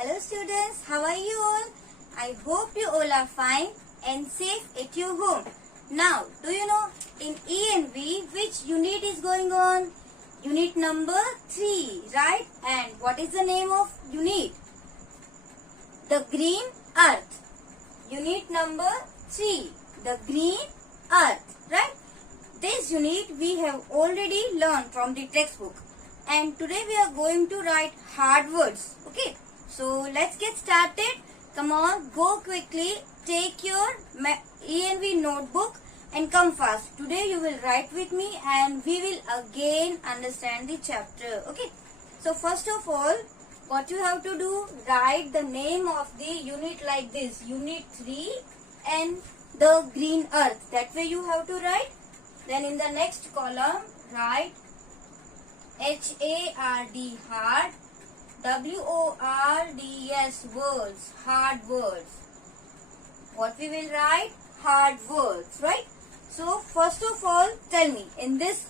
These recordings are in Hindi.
Hello students, how are you all? I hope you all are fine and safe at your home. Now, do you know in ENV which unit is going on? Unit number 3, right? And what is the name of unit? The Green Earth. Unit number 3, the Green Earth, right? This unit we have already learned from the textbook. And today we are going to write hard words, okay? So let's get started. Come on, go quickly, take your ENV notebook and come fast. Today you will write with me and we will again understand the chapter, okay? So first of all, what you have to do, write the name of the unit like this, Unit 3 and the Green Earth. That way you have to write. Then in the next column, write HARD, hard, WORDS, words, hard words. What we will write? Hard words, right? So first of all, tell me, in this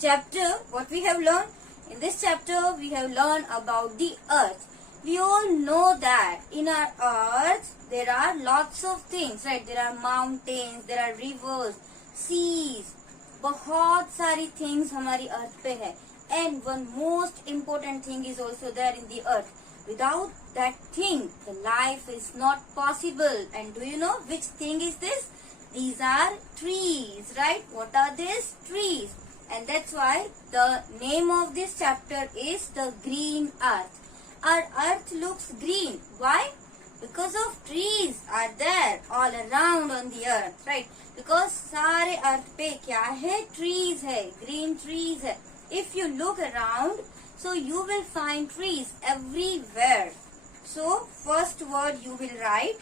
chapter, what we have learned? In this chapter, we have learned about the earth. We all know that in our earth, there are lots of things, right? There are mountains, there are rivers, seas. बहुत सारी things हमारी earth पे है. And one most important thing is also there in the earth. Without that thing, the life is not possible. And do you know which thing is this? These are trees, right? What are these? Trees. And that's why the name of this chapter is the Green Earth. Our earth looks green. Why? Because of trees are there all around on the earth, right? Because सारे earth पे क्या है? Trees है, green trees है. If you look around, so you will find trees everywhere. So first word you will write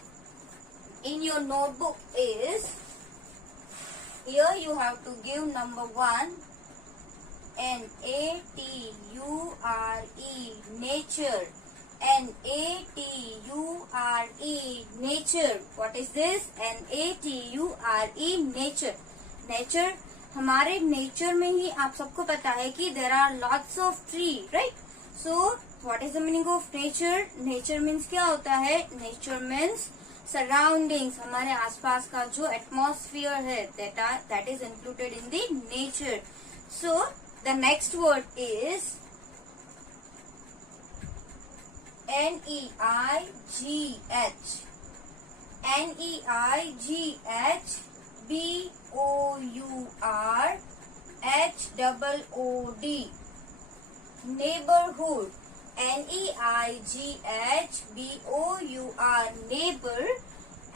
in your notebook is, here you have to give number 1, NATURE, nature. NATURE, nature. What is this? NATURE, nature. Nature, हमारे नेचर में ही आप सबको पता है कि there are lots of tree, right? So what is the meaning of nature? Nature means क्या होता है? नेचर मीन्स सराउंडिंग्स, हमारे आसपास का जो एटमॉस्फियर है, that is included in the nature. So the next word is NEIGH, NEIGH, BOURHOOD, neighborhood. NEIGH BOUR, neighbor,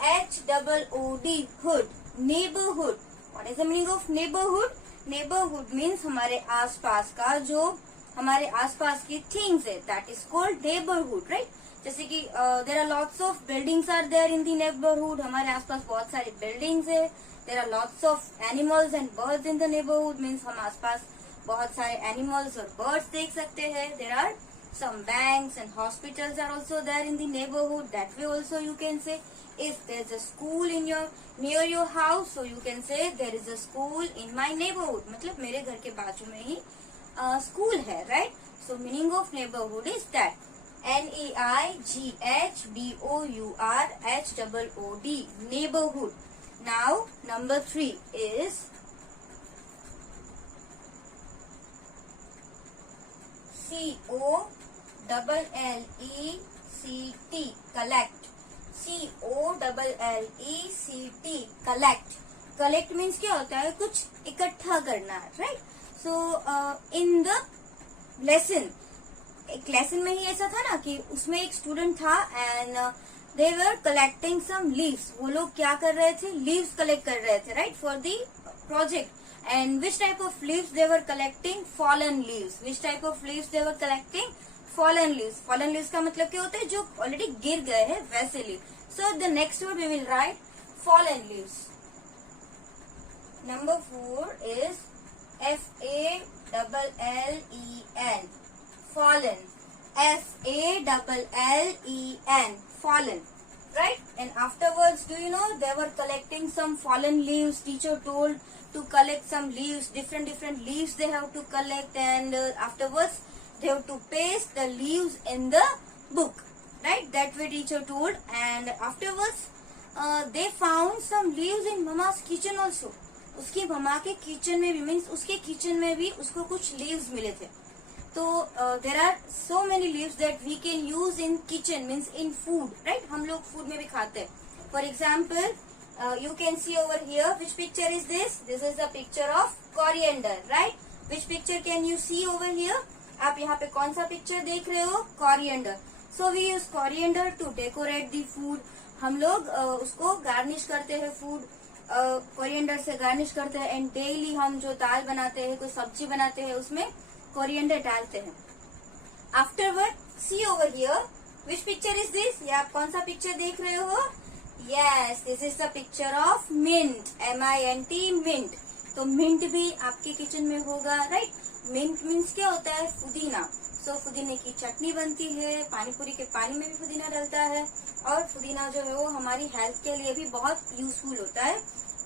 HOOD, hood, neighborhood. What is the meaning of neighborhood? Neighborhood means हमारे आसपास का जो हमारे आसपास की थिंग्स है, that is called neighbourhood, right? जैसे कि there are lots of buildings are there in the neighbourhood. हमारे आसपास बहुत सारी बिल्डिंग्स है. There are lots of animals and birds in the neighbourhood, means हम आसपास बहुत सारे एनिमल्स और बर्ड्स देख सकते हैं. There are some banks and hospitals are also there in the neighborhood. That way also you can say, if there's a school in your near your house, so you can say there is a school in my neighborhood. मतलब मेरे घर के बाजू में ही स्कूल है, right? So meaning of neighbourhood is that NEIGH BOURHOOD, neighborhood. Now number 3 is COLLECT, collect. COLLECT, collect. Collect means क्या होता है? कुछ इकट्ठा करना, right? So in the lesson, एक लेसन में ही ऐसा था ना कि उसमें एक स्टूडेंट था and they were collecting some leaves. वो लोग क्या कर रहे थे? लीव्स कलेक्ट कर रहे थे, right, for the project. And which type of leaves they were collecting? Fallen leaves. Which type of leaves they were collecting? Fallen leaves. Fallen leaves का मतलब क्या होता है? जो ऑलरेडी गिर गए हैं वैसे leave. So the next word we will write fallen leaves. Number 4 is FALLEN, fallen. FALLEN, fallen, right? And afterwards, do you know, they were collecting some fallen leaves. Teacher told to collect some leaves, different leaves they have to collect, and afterwards they have to paste the leaves in the book. right? That way teacher told. And afterwards they found some leaves in mama's kitchen also. उसकी ममा के किचन में भी, मीन्स उसके किचन में भी उसको कुछ लीव्स मिले थे. तो there are so many leaves that we can use in kitchen, means in food, right? हम लोग फूड में भी खाते हैं. For example you can see over here, which picture is this? This is the picture of coriander, right? Which picture can you see over here? आप यहाँ पे कौन सा पिक्चर देख रहे हो? coriander. So we use coriander to decorate the food. हम लोग उसको गार्निश करते हैं, फूड कोरिएंडर से गार्निश करते हैं. एंड डेली हम जो दाल बनाते हैं, कोई सब्जी बनाते हैं, उसमें कोरिएंडर डालते हैं. Afterward see over here, which picture is this? ये आप कौन सा पिक्चर देख रहे हो? Yes, this is the picture of mint, MINT, mint. तो मिंट भी आपके किचन में होगा, राइट? मिंट मीन्स क्या होता है? पुदीना. सो पुदीने की चटनी बनती है, पानीपुरी के पानी में भी पुदीना डलता है. और पुदीना जो है वो हमारी हेल्थ के लिए भी बहुत यूजफुल होता है.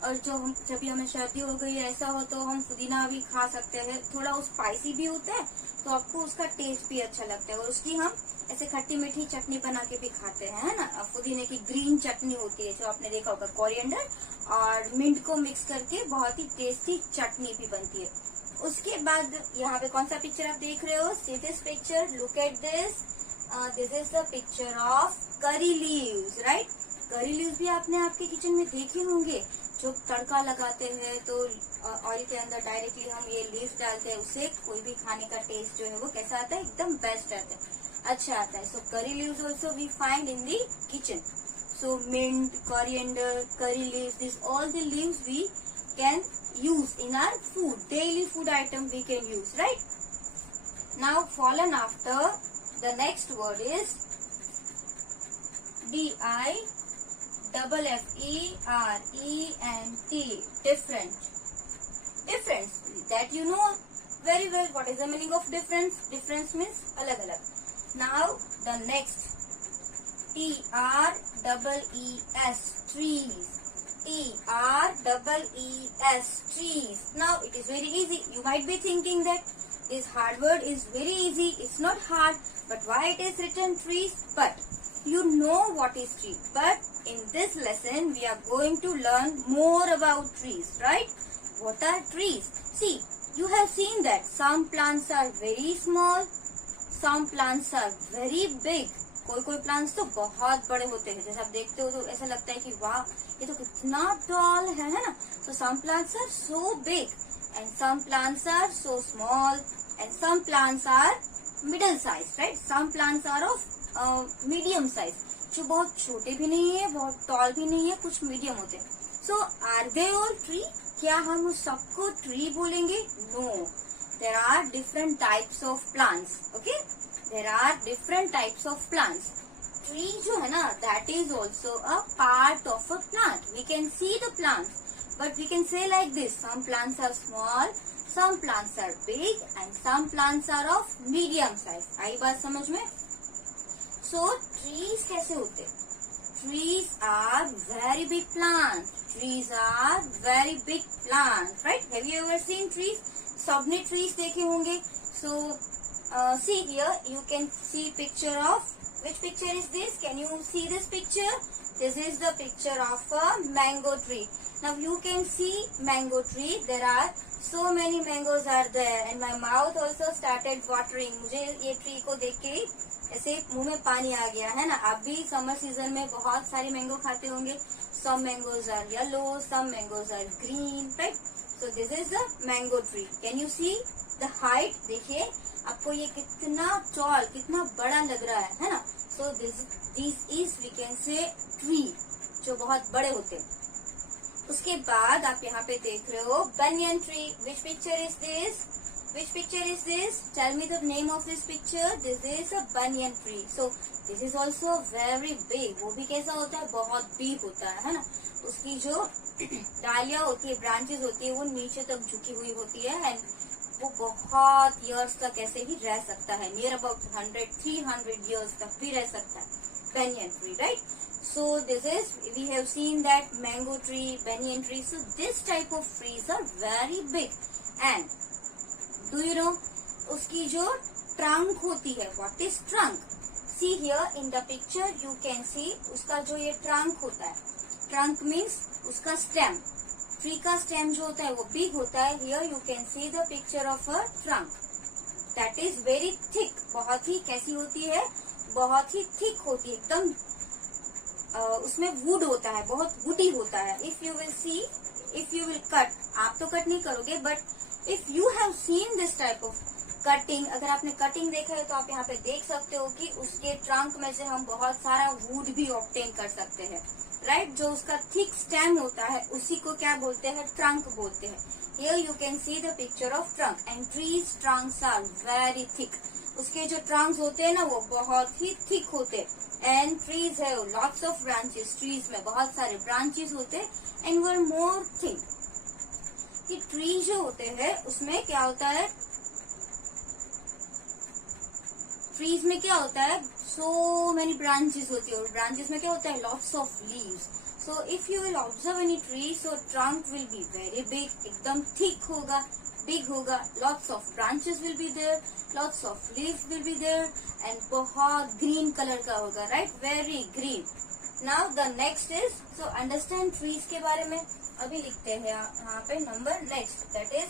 और जब भी हमें सर्दी हो गई ऐसा हो तो हम पुदीना भी खा सकते हैं. थोड़ा स्पाइसी भी होता है तो आपको उसका टेस्ट भी अच्छा लगता है. और उसकी हम ऐसे खट्टी मीठी चटनी बना के भी खाते हैं, है ना? पुदीने की ग्रीन चटनी होती है जो आपने देखा होगा, कोरिएंडर और मिंट को मिक्स करके बहुत ही टेस्टी चटनी भी बनती है. उसके बाद यहाँ पे कौन सा पिक्चर आप देख रहे हो? See this picture, look at this. This is the picture of curry leaves, right? Curry leaves भी आपने आपके किचन में देखे होंगे. जो तड़का लगाते हैं तो ऑयल के अंदर डायरेक्टली हम ये लीव्स डालते हैं, उससे कोई भी खाने का टेस्ट जो है वो कैसा आता है? एकदम बेस्ट आता है, अच्छा आता है. So curry leaves also we find in the kitchen. So mint, coriander, curry leaves, this all the leaves we can use in our food, daily food item we can use, right? Now fallen after, the next word is DIFFERENT, different. Difference, that you know very well. What is the meaning of difference? Difference means alag alag. Now the next, TREES, trees. TREES, trees. Now it is very easy. You might be thinking that this hard word is very easy. It's not hard. But why it is written trees? But you know what is tree. But in this lesson we are going to learn more about trees, right? What are trees? See, you have seen that some plants are very small, some plants are very big. कोई प्लांट्स तो बहुत बड़े होते हैं. जैसे आप देखते हो तो ऐसा लगता है कि वाह, ये तो कितना टॉल है ना? So some plants are so big and some plants are so small and some plants are middle size, right? Some plants are of medium size, जो बहुत छोटे भी नहीं है, बहुत टॉल भी नहीं है, कुछ मीडियम होते हैं. So are they all tree? क्या हम उस सबको ट्री बोलेंगे? No, there are different types of plants. Okay, there are different types of plants. Tree जो है ना, that is also a part of a plant. We can see the plants, but we can say like this: some plants are small, some plants are big, and some plants are of medium size. आई बात समझ में? So trees कैसे होते? Trees are very big plants. Trees are very big plants, right? Have you ever seen trees? सबने trees देखे होंगे. So see here, you can see picture of, which picture is this? Can you see this picture? This is the picture of a mango tree. Now you can see mango tree. There are so many mangoes are there and my mouth also started watering. मुझे ये tree को देख के ऐसे मुंह में पानी आ गया, है ना? आप भी समर सीजन में बहुत सारी मैंगो खाते होंगे. Some mangoes are yellow, some mangoes are green, right? So this is the mango tree. Can you see the height? देखिए आपको ये कितना टॉल, कितना बड़ा लग रहा है ना? So this is we can say tree, जो बहुत बड़े होते हैं. उसके बाद आप यहाँ पे देख रहे हो banyan tree. Which picture is this? Which picture is this? Tell me the name of this picture. This is a banyan tree. So this is also very big. वो भी कैसा होता है? बहुत deep होता है ना? उसकी जो डालियाँ होती है, ब्रांचेस होती है, वो नीचे तक झुकी हुई होती है एंड वो बहुत इयर्स तक ऐसे ही रह सकता है. नियर अबाउट 100-300 इयर्स तक भी रह सकता है banyan tree, right? So this is, we have seen that mango tree, banyan tree. So this type of trees are very big. And do you know उसकी जो trunk होती है, what is trunk? See here in the picture you can सी उसका जो ये ट्रंक होता है, ट्रंक मीन्स उसका स्टेम, ट्री का स्टेम जो होता है वो बिग होता है. Here you can see the picture of a trunk that is very thick. बहुत ही कैसी होती है, बहुत ही थिक होती है, एकदम उसमें वुड होता है, बहुत वुडी होता है. If you will see, if you will cut, आप तो कट नहीं करोगे, but if you have seen this type of cutting, अगर आपने कटिंग देखा है तो आप यहाँ पे देख सकते हो कि उसके ट्रंक में से हम बहुत सारा वुड भी ऑब्टेन कर सकते हैं, राइट. जो उसका थिक स्टेम होता है उसी को क्या बोलते हैं, ट्रंक बोलते हैं. Here you can see the picture of trunk and trees trunks are very thick. उसके जो ट्रंक्स होते हैं ना वो बहुत ही थिक होते हैं. एंड ट्रीज है लॉट्स ऑफ ब्रांचेस, ट्रीज में बहुत सारे ब्रांचेस होते हैं. एंड वन मोर थिंग, कि ट्री जो होते हैं उसमें क्या होता है, ट्रीज में क्या होता है, सो मेनी ब्रांचेस होती है, और ब्रांचेस में क्या होता है, lots of leaves. So if you will observe any tree, so trunk will be very big, एकदम थिक होगा, बिग होगा. Lots of branches will be there, lots of leaves will be there, and बहुत ग्रीन कलर का होगा, right, very green. Now the next is, so understand trees के बारे में अभी लिखते हैं यहाँ पे number next, that is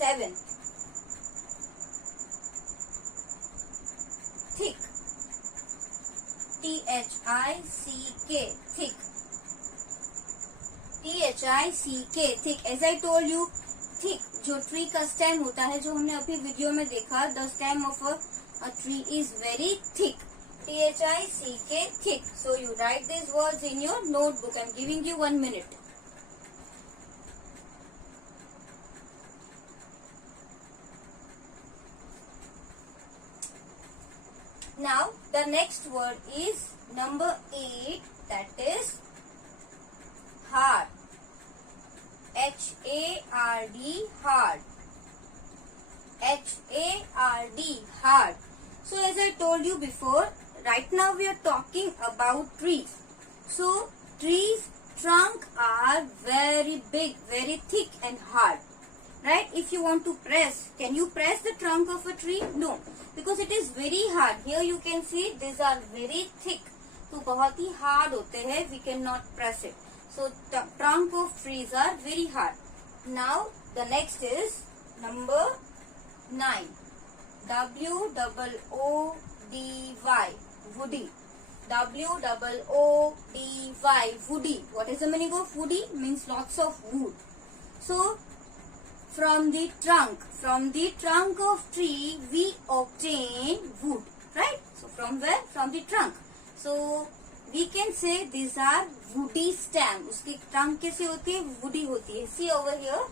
7. Thick, THICK, thick, THICK, thick. As I told you, thick जो ट्री का स्टेम होता है, जो हमने अभी वीडियो में देखा, the stem of a tree is very thick. THICK, thick. So you write these words in your notebook. I'm giving you 1 minute. Now the next word is number 8, that is hard. HARD, hard. HARD, hard. So as I told you before, right now we are talking about trees. So trees trunk are very big, very thick and hard, right? If you want to press, can you press the trunk of a tree? No, because it is very hard. Here you can see these are very thick, तो बहुत ही hard होते हैं, we cannot press it. So the trunk of trees are very hard. Now the next is number 9, WOODY, woody. WOODY, woody. What is the meaning of woody? Means lots of wood. So from the trunk of tree we obtain wood, right? So from where? From the trunk. So we can say these are woody stem. उसकी trunk कैसी होती है? woody होती है. See over here,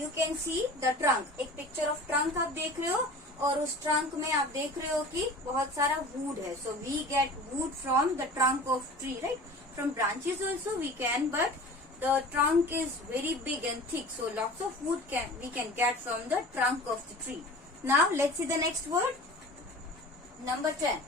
you can see the trunk. एक picture of trunk आप देख रहे हो, और उस ट्रंक में आप देख रहे हो कि बहुत सारा वुड है. So we get wood from the trunk of tree, right? From branches also we can, but the trunk is very big and thick, so lots of wood we can get from the trunk of the tree. Now let's see the next word, number 10,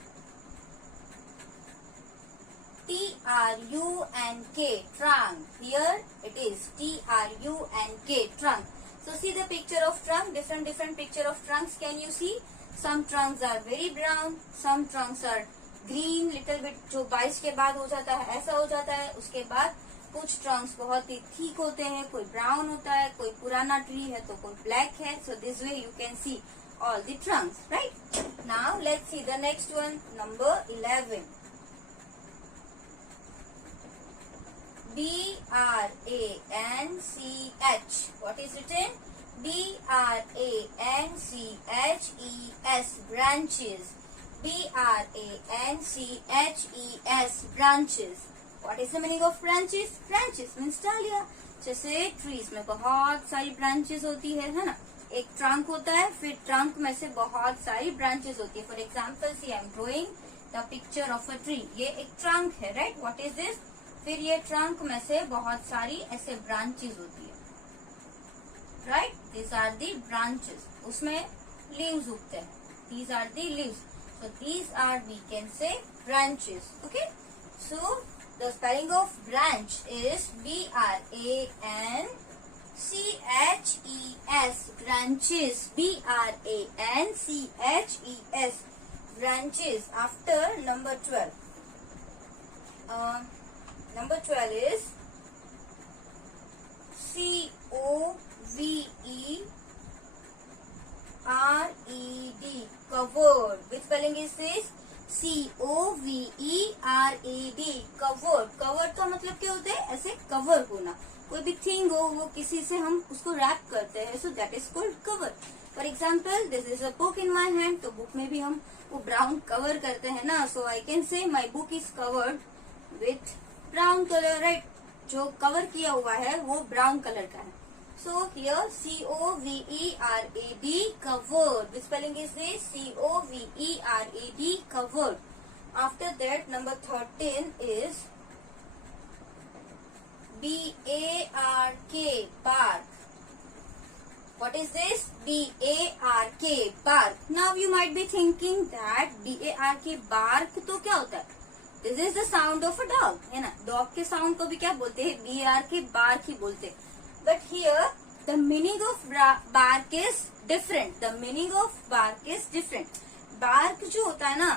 TRUNK, trunk. Here it is TRUNK, trunk. So see the picture of trunk, different picture of trunks. Can you see? Some trunks are very brown, some trunks are green, little bit. जो 22 के बाद हो जाता है ऐसा हो जाता है. उसके बाद कुछ trunks बहुत ही thick होते हैं, कोई brown होता है, कोई पुराना tree है तो कोई black है. So this way you can see all the trunks, right? Now let's see the next one, number 11. BRANCH. What is written? BRANCHES, branches. BRANCHES, branches. What is the meaning of branches? Branches means डालियाँ. जैसे trees में बहुत सारी branches होती है ना? एक trunk होता है, फिर trunk में से बहुत सारी branches होती है. For example, see I am drawing the picture of a tree. ये एक trunk है, right? What is this? फिर ये ट्रंक में से बहुत सारी ऐसे ब्रांचेस होती है, right? These are the branches. उसमें लीव्स उगते हैं. These are the leaves. So these are, we can say, branches. Okay, so the spelling of branch is BRANCHES, branches. BRANCHES, branches after number 12. Number 12 is C-O-V-E-R-E-D, covered. Which spelling is this? C-O-V-E-R-E-D, covered. covered का मतलब क्या होता है? ऐसे कवर होना. कोई भी थिंग हो, वो किसी से हम उसको रैप करते हैं, so that is called cover. For example, this is a book in my hand. तो बुक में भी हम वो ब्राउन कवर करते हैं ना. सो I can say my book is covered with brown colour, right. जो कवर किया हुआ है वो ब्राउन कलर का है. So here C-O-V-E-R-A-D, covered. Which spelling is this? C-O-V-E-R-A-D, covered. After that, number 13 is B-A-R-K, bark. What is this? B-A-R-K, bark. Now you might be thinking that B-A-R-K, bark तो क्या होता है? This is the sound of a dog, है ना. डॉग के साउंड को भी क्या बोलते हैं? B-A-R-K, bark ही बोलते हैं. But here the meaning of bark is different. The meaning of bark is different. Bark जो होता है ना,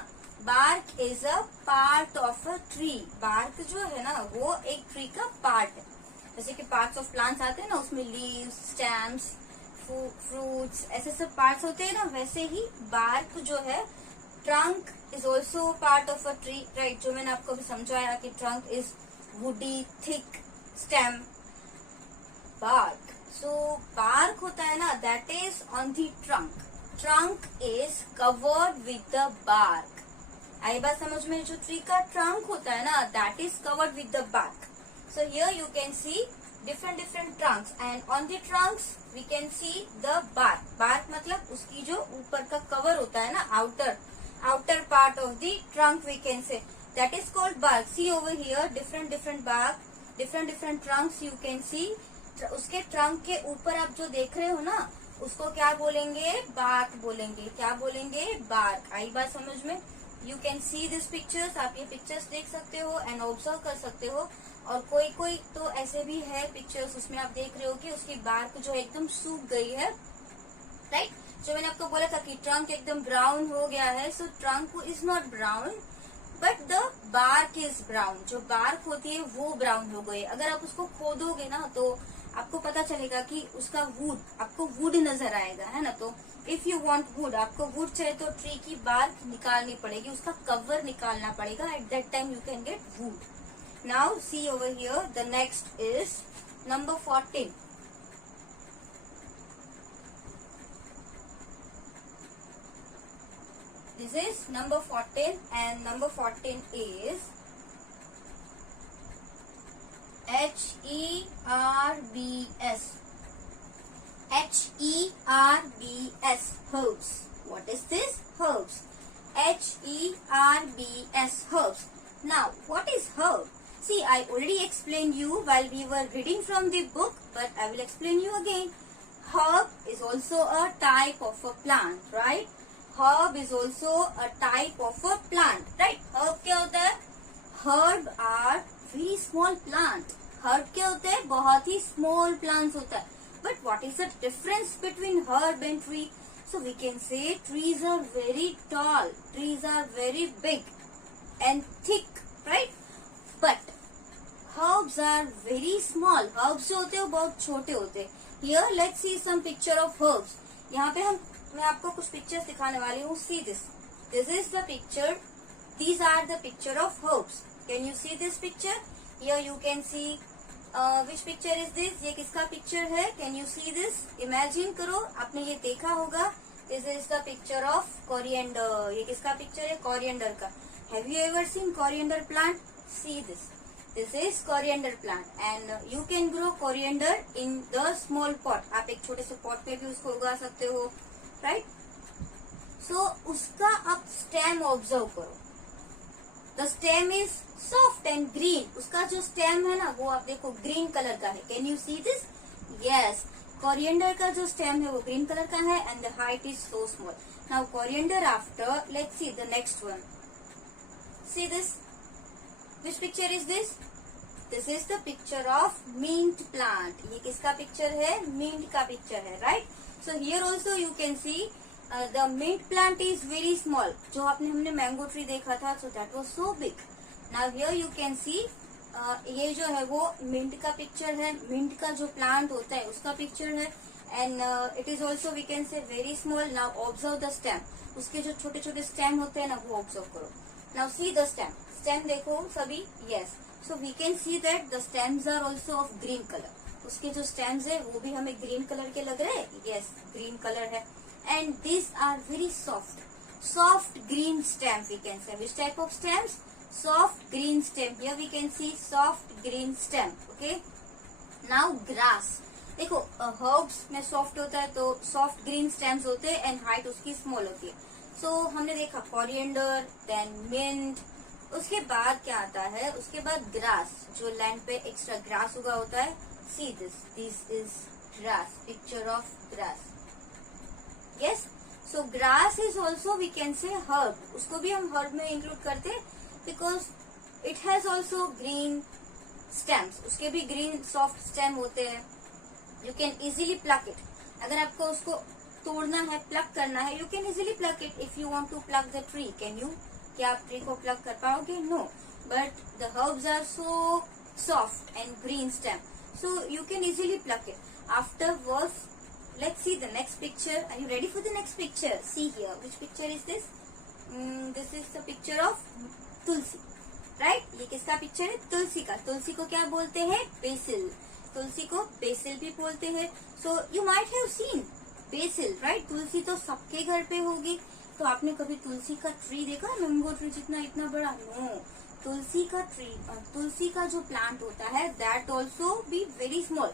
bark is a part of a tree. Bark जो है ना, वो एक ट्री का पार्ट है. जैसे कि पार्ट्स ऑफ प्लांट्स आते हैं ना, उसमें लीव्स, स्टेम्स, फ्रूट्स, ऐसे सब पार्ट्स होते हैं ना. वैसे ही bark जो है, trunk is also part of a tree, right. जो मैंने आपको भी समझाया कि trunk is woody, thick stem, bark. So bark होता है ना, that is on the trunk. Trunk is covered with the bark. आई बात समझ में? जो ट्री का ट्रंक होता है ना, that is covered with the bark. So here you can see different trunks, and on the trunks we can see the bark. Bark मतलब उसकी जो ऊपर का कवर होता है ना, outer part of the trunk we can say, that is called bark. See over here, different bark, different trunks you can see. उसके ट्रंक के ऊपर आप जो देख रहे हो ना, उसको क्या बोलेंगे? बार्क बोलेंगे. क्या बोलेंगे? बार्क. आई बात समझ में? You can see this pictures. आप ये पिक्चर्स देख सकते हो एंड ऑब्जर्व कर सकते हो. और कोई तो ऐसे भी है पिक्चर्स, उसमें आप देख रहे हो कि उसकी बार्क जो एकदम सूख गई है, राइट. जो मैंने आपको बोला था कि ट्रंक एकदम ब्राउन हो गया है. So trunk is not brown but the bark is brown. जो बार्क होती है वो ब्राउन हो गई. अगर आप उसको खोदोगे ना, तो आपको पता चलेगा कि उसका वुड, आपको वुड नजर आएगा, है ना. तो इफ यू वांट वुड, आपको वुड चाहिए तो ट्री की बार्क निकालनी पड़ेगी, उसका कवर निकालना पड़ेगा. At that time you can get would. Now see over here, the next is number 14. This is number 14, and number 14 is H-E-R-B-S. H-E-R-B-S, herbs. What is this? Herbs. H-E-R-B-S, herbs. Now, what is herb? See, I already explained you while we were reading from the book, but I will explain you again. Herb is also a type of a plant, right? Herb is also a type of a plant, right? Herb क्या होता है? Herb are very small plant. Herb क्या होता है? बहुत ही small plants होता है. But what is the difference between herb and tree? So we can say trees are very tall, trees are very big and thick, right? But herbs are very small. Herbs जो होते हैं वो बहुत छोटे होते हैं. Here let's see some picture of herbs. यहाँ पे मैं आपको कुछ पिक्चर्स दिखाने वाली हूँ. See this. This is the picture. These are the picture of herbs. Can you see this picture? Here you can see. Which picture is this? ये किसका पिक्चर है? Can you see this? Imagine करो, आपने ये देखा होगा. This is the picture of coriander. ये किसका पिक्चर है? Coriander का. Have you ever seen coriander plant? See this. This is coriander plant, and you can grow coriander in the small pot. आप एक छोटे से pot में भी उसको उगा सकते हो, right? So उसका आप stem observe करो. The stem is soft and green. उसका जो stem है ना, वो आप देखो green color का है. Can you see this? Yes. Coriander का जो stem है वो green color का है, and the height is so small. Now coriander after, let's see the next one. See this? Which picture is this? This is the picture of mint plant. ये किसका picture है? Mint का picture है, right? So here also you can see the mint plant is very small. जो हमने मैंगो ट्री देखा था, so that was so big. Now here you can see ये जो है वो मिंट का पिक्चर है. मिंट का जो प्लांट होता है उसका पिक्चर है. And it is also we can say very small. Now observe the stem. उसके जो छोटे छोटे स्टेम होते हैं ना, वो ऑब्जर्व करो. Now see the stem. Stem देखो सभी. Yes, so we can see that the stems are also of green colour. उसके जो स्टेम्स है वो भी हमें ग्रीन कलर के लग रहे हैं. यस, ग्रीन कलर है. And this are very soft green stem. We can say which type of stems? Soft green stem. Here we can see soft green stem. Okay. Now grass. देखो herbs में soft होता है तो soft green stems होते हैं and height उसकी small होती है. So हमने देखा coriander, then mint. उसके बाद क्या आता है? उसके बाद grass. जो land पे extra grass उगा होता है. See this. This is grass. Picture of grass. Yes. So grass is also we can say herb. उसको भी हम herb में include करते हैं. Because it has also green stems. उसके भी green soft stem होते हैं. You can easily pluck it. अगर आपको उसको तोड़ना है, pluck करना है, you can easily pluck it. If you want to pluck the tree, can you? क्या आप tree को pluck कर पाओगे? No. But the herbs are so soft and green stem, so you can easily pluck it. Afterwards, let's see the next picture. Are you ready for the next picture? See here. Which picture is this? This is the picture of Tulsi. Right. ये किसका पिक्चर है? तुलसी का. तुलसी को क्या बोलते हैं? बेसिल. तुलसी को बेसिल भी बोलते हैं. So you might have seen basil. Right. तुलसी तो सबके घर पे होगी. तो आपने कभी तुलसी का ट्री देखा? मैंगो ट्री जितना इतना बड़ा? नो. तुलसी का ट्री, तुलसी का जो प्लांट होता है that also be very small.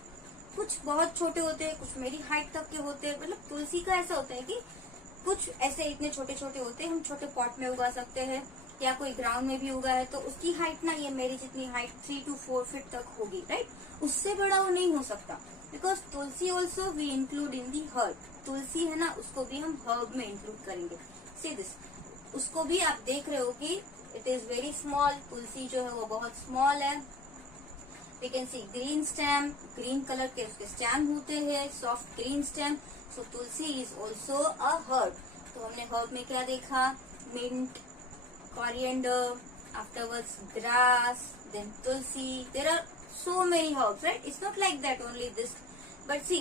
कुछ बहुत छोटे होते हैं, कुछ मेरी हाइट तक के होते हैं. मतलब तुलसी का ऐसा होता है कि कुछ ऐसे इतने छोटे छोटे होते हैं. हम छोटे पॉट में उगा सकते हैं या कोई ग्राउंड में भी उगा है तो उसकी हाइट ना ये मेरी जितनी हाइट 3 to 4 फीट तक होगी. राइट. उससे बड़ा वो नहीं हो सकता. Because tulsi also we include in the herb. तुलसी है ना, उसको भी हम हर्ब में इंक्लूड करेंगे. See this. उसको भी आप देख रहे हो कि इट इज वेरी स्मॉल. तुलसी जो है वो बहुत स्मॉल है. We can see green stem. Green colour के उसके स्टेम होते हैं. Soft green stem. So tulsi is also a herb. तो हमने हर्ब में क्या देखा? Mint, coriander, afterwards grass, then tulsi. There are so many herbs, right? It's not like that only this. But see,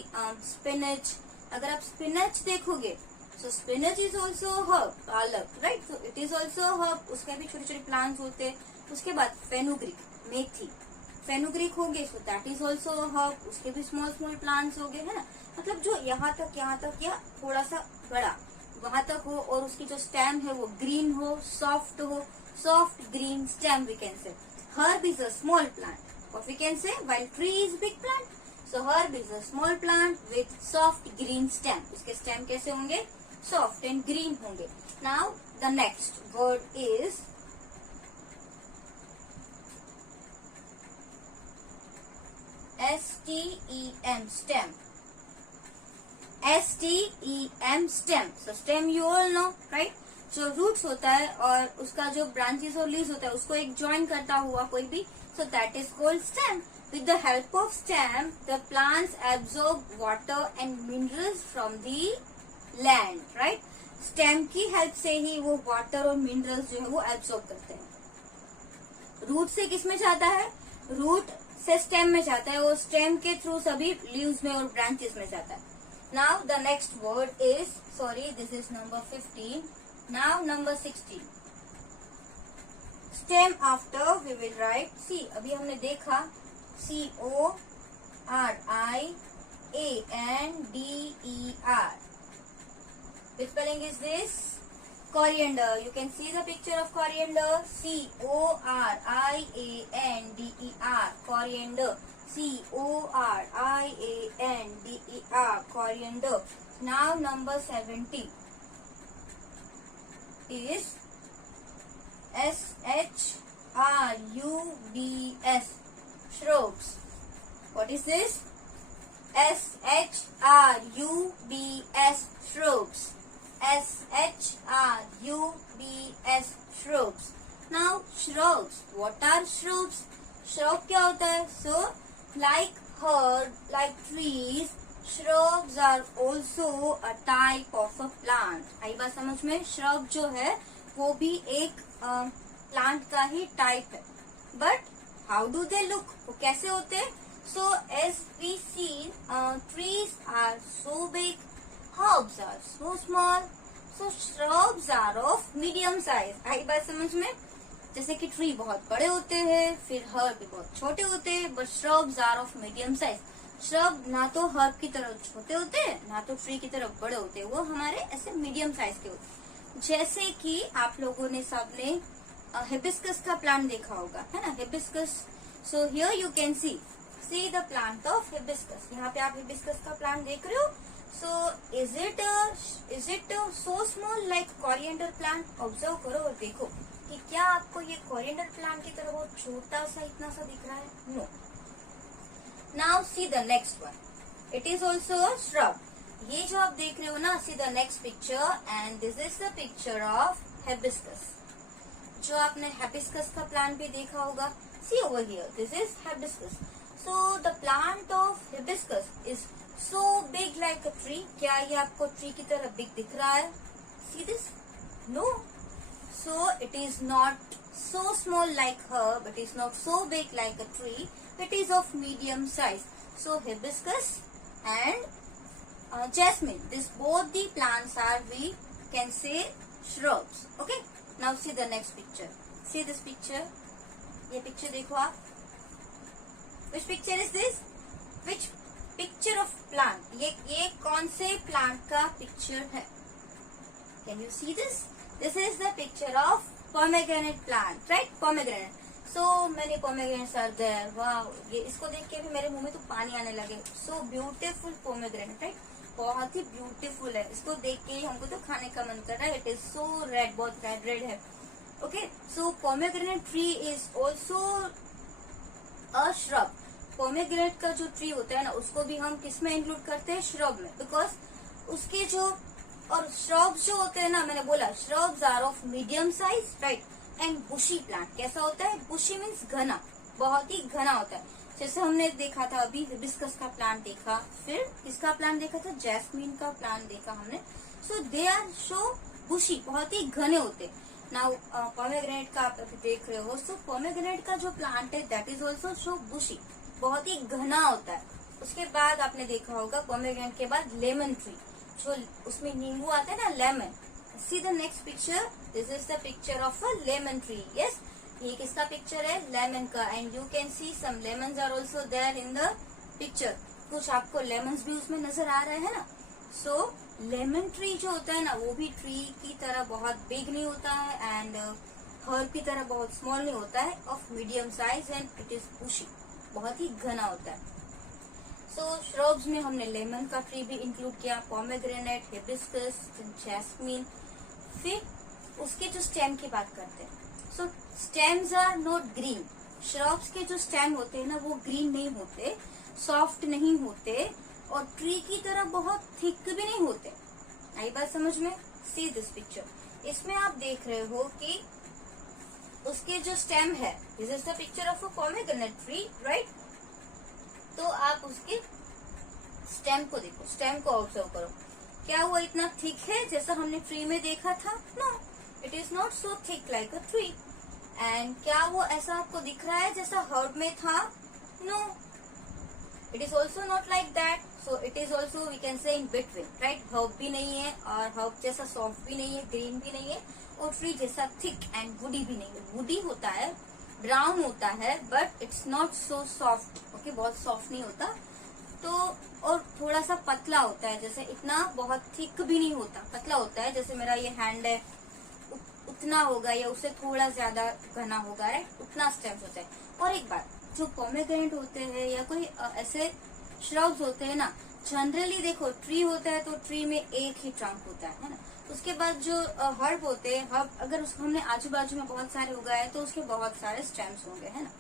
spinach. अगर आप spinach देखोगे, so spinach is also a herb. पालक, right? So it is also a herb. उसके भी छोटे छोटे plants होते हैं. उसके बाद fenugreek, मेथी. fenugreek हो गए, so that is also a herb. उसके भी small plants हो गए, है ना? मतलब जो यहाँ तक या थोड़ा सा बड़ा वहां तक हो और उसकी जो स्टेम है वो ग्रीन हो, soft green stem we can say. Herb is a small plant. What we can say? While tree is big plant. So herb is a small plant with soft green stem. इसके स्टेम कैसे होंगे? सॉफ्ट एंड ग्रीन होंगे. Now the next word is STEM, stem. STEM, stem. So stem you all know, right? जो roots होता है और उसका जो branches और leaves होता है उसको एक join करता हुआ कोई भी, so that is called stem. With the help of stem, the plants absorb water and minerals from the land, right? Stem की help से ही वो water और minerals जो है वो absorb करते हैं. रूट से किस में जाता है? रूट से स्टेम में जाता है और स्टेम के थ्रू सभी लीव्स में और ब्रांचेस में जाता है. Now the next word is, sorry this is number 15. Now number 16. Stem after we will write. सी अभी हमने देखा CORIANDER. Which spelling is this? Coriander. You can see the picture of coriander. CORIANDER. Coriander. CORIANDER. Coriander. Now number 70 is SHRUBS. Shrubs. What is this? SHRUBS. Shrubs. SHRUBS. Shrubs. Now shrubs. What are shrubs? Shrub क्या होता है? So like herb, like trees, shrubs are also a type of a plant. आई बात समझ में? shrub जो है वो भी एक प्लांट का ही टाइप है. But how do they look? वो कैसे होते हैं? So as we see, trees are so big, herbs are so small, so shrubs are of medium size. आई बात समझ में? जैसे कि ट्री बहुत बड़े होते हैं, फिर हर्ब भी बहुत छोटे होते हैं, but shrubs are of medium size. Shrub ना तो हर्ब की तरह छोटे होते हैं, ना तो ट्री की तरह बड़े होते हैं, वो हमारे ऐसे मीडियम साइज के होते हैं. जैसे कि आप लोगों ने सबने हिबिस्कस का प्लांट देखा होगा, है ना? Hibiscus. So here you can see the plant of hibiscus. यहाँ पे आप हिबिस्कस का प्लांट देख रहे हो. So is it so small like coriander plant? Observe करो और देखो कि क्या आपको ये कोरिएंडर प्लांट की तरह बहुत छोटा सा इतना सा दिख रहा है? No. Now see the next one. It is also a shrub. ये जो आप देख रहे हो ना, see the next picture and this is the picture of hibiscus. जो आपने hibiscus का प्लांट भी देखा होगा. See over here, this is hibiscus. So the plant of hibiscus is so big like a tree. क्या ये आपको ट्री की तरह बिग दिख रहा है? See this? No. So it is not so small like herb. It is not so big like a tree. It is of medium size. So hibiscus and jasmine, this both the plants are, we can say, shrubs. Okay. Now see the next picture. See this picture. ये picture देखो आप. Which picture is this? Which picture of plant? ये कौन से plant का picture है? Can you see this? This is the picture of pomegranate plant, right? Pomegranate. So many pomegranates are there. Wow! ये इसको देख के भी मेरे मुंह में तो पानी आने लगे. So beautiful pomegranate, right? बहुत ही beautiful है. इसको देख के ही हमको तो खाने का मन कर रहा है. It is so red, बहुत red है. Okay, so pomegranate tree is also a shrub. Pomegranate का जो ट्री होता है ना, उसको भी हम किस में इंक्लूड करते हैं? श्रब में. बिकॉज उसके जो और श्रब्स जो होते हैं ना, मैंने बोला shrubs are of medium size, right? And bushy plant कैसा होता है? बुशी मीन्स घना, बहुत ही घना होता है. जैसे हमने देखा था अभी हिबिस्कस का प्लांट देखा, फिर किसका प्लांट देखा था? जैस्मीन का प्लांट देखा हमने. सो दे आर शो बुशी, बहुत ही घने होते. नाउ पोमेग्रेनेट का आप अभी देख रहे हो. सो पोमेग्रेनेट का जो प्लांट है दैट इज ऑल्सो शो बुशी, बहुत ही घना होता है. उसके बाद आपने देखा होगा पोमेग्रेनेट के बाद लेमन ट्री, जो उसमें नींबू आता है ना, lemon. See the next picture. This is the picture of a lemon tree. Yes, ये किसका पिक्चर है? लेमन का. And you can see some lemons are also there in the picture. कुछ आपको लेमन्स भी उसमें नजर आ रहे हैं ना. So लेमन ट्री जो होता है ना, वो भी ट्री की तरह बहुत बिग नहीं होता है एंड हर्ब की तरह बहुत स्मॉल नहीं होता है. Of medium size and it is bushy, बहुत ही घना होता है. सो श्रब्स में हमने लेमन का ट्री भी इंक्लूड किया, पोमेग्रेनेट, हिबिस्कस, जैस्मीन. फिर उसके जो स्टेम की बात करते हैं. So stems are not green. Shrubs के जो स्टेम होते हैं ना, वो ग्रीन नहीं होते, सॉफ्ट नहीं होते और ट्री की तरह बहुत थिक भी नहीं होते. आई बात समझ में? See this picture. इसमें आप देख रहे हो कि उसके जो स्टेम है, this is the picture of a pomegranate tree, right? तो आप उसके स्टेम को देखो, स्टेम को ऑब्जर्व करो. क्या वो इतना थिक है जैसा हमने ट्री में देखा था? No, it is not so thick like a tree. And क्या वो ऐसा आपको दिख रहा है जैसा हर्ब में था? No, it is also not like that. So it is also we can say in between, right? Herb भी नहीं है और हर्ब जैसा सॉफ्ट भी नहीं है, ग्रीन भी नहीं है, और ट्री जैसा थिक एंड वुडी भी नहीं है. वुडी होता है, ब्राउन होता है, but it's not so soft. Okay, बहुत सॉफ्ट नहीं होता. तो और थोड़ा सा पतला होता है, जैसे इतना बहुत थिक भी नहीं होता, पतला होता है. जैसे मेरा ये हैंड है, उतना होगा या उससे थोड़ा ज्यादा घना होगा, राइट? उतना स्टेम होता है. और एक बात, जो पोमेग्रेनेट होते हैं या कोई ऐसे श्रब्स होते हैं ना, जनरली देखो ट्री होता है तो ट्री में एक ही ट्रंक होता है ना. उसके बाद जो हर्ब होते हैं, हर्ब अगर उसको हमने आजू बाजू में बहुत सारे उगाए तो उसके बहुत सारे स्टेम्स होंगे, है ना.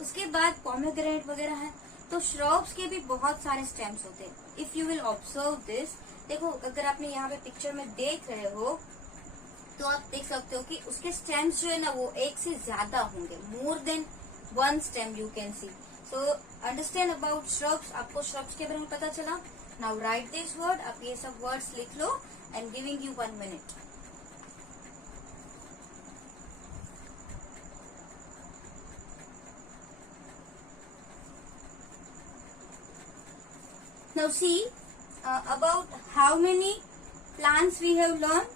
उसके बाद पोमेग्रेनेट वगैरह है तो श्रब्स के भी बहुत सारे स्टेम्स होते हैं. If you will observe this, देखो अगर आपने यहाँ पे पिक्चर में देख रहे हो तो आप देख सकते हो कि उसके स्टेम्स जो है ना, वो एक से ज्यादा होंगे, more than one stem you can C. So understand about shrubs. आपको श्रब्स के बारे में पता चला. Now write this word. आप ये सब words लिख लो. I'm giving you 1 minute. Now see about how many plants we have learned.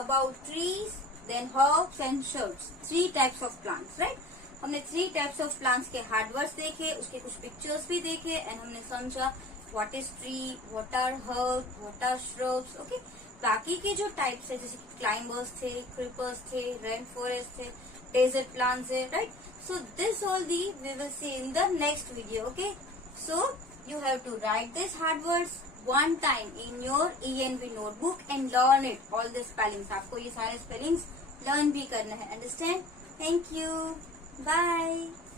About trees, then herbs and shrubs. 3 types of plants, right? हमने 3 types of plants के hard words देखे, उसके कुछ pictures भी देखे, and हमने समझा what is tree, what are herbs, what are shrubs, okay? बाकी के जो types है जैसे climbers थे, creepers थे, rainforest थे, desert plants है, right? So this all the we will see in the next video, okay? So you have to write these hard words one time in your ENV notebook and learn it, all the spellings. आपको ये सारे spellings learn भी करना है, understand? Thank you. Bye.